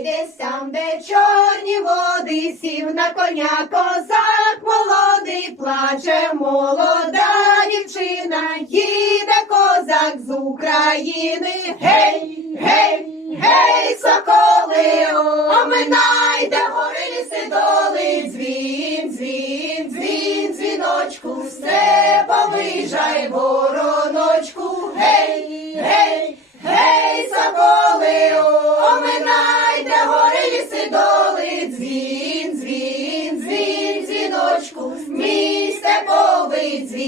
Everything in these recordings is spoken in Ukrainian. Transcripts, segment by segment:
Гей, десь там, де чорні води, сів на коня козак молодий, плаче молода дівчина, їде козак з України. Гей, гей, гей, соколи, оминайте гори ліси доли, дзвін, дзвін, дзвін, дзвіночку, все повижай, вороночку,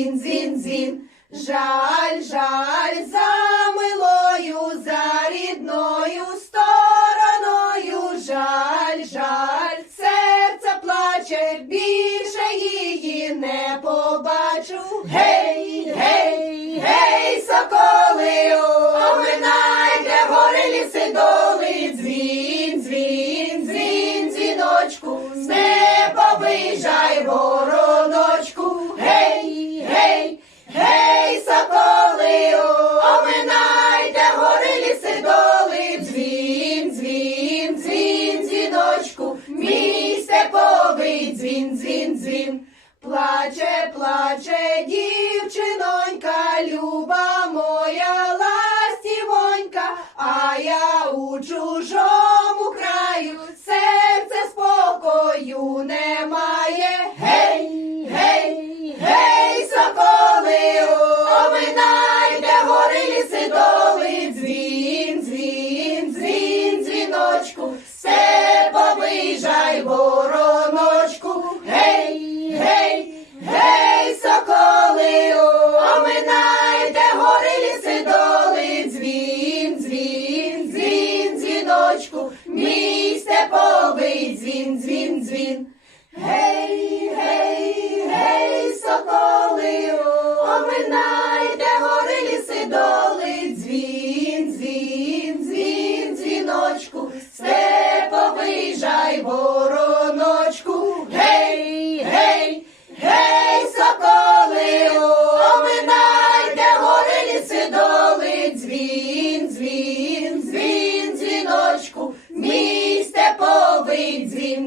дзвін, дзвін, дзвін. Жаль, жаль за милою, за рідною стороною, жаль, жаль, серце плаче, більше її не побачу. Гей, гей, гей, соколи, оминайте гори ліси доли, дзвін, дзвін, дзвін, дзвіночку, не повижай вороночку, дзвін, дзвін, дзвін. Плаче, плаче дівчинонька, мій степовий дзвін, дзвін, дзвін. Гей,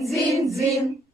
zin, zin, zin.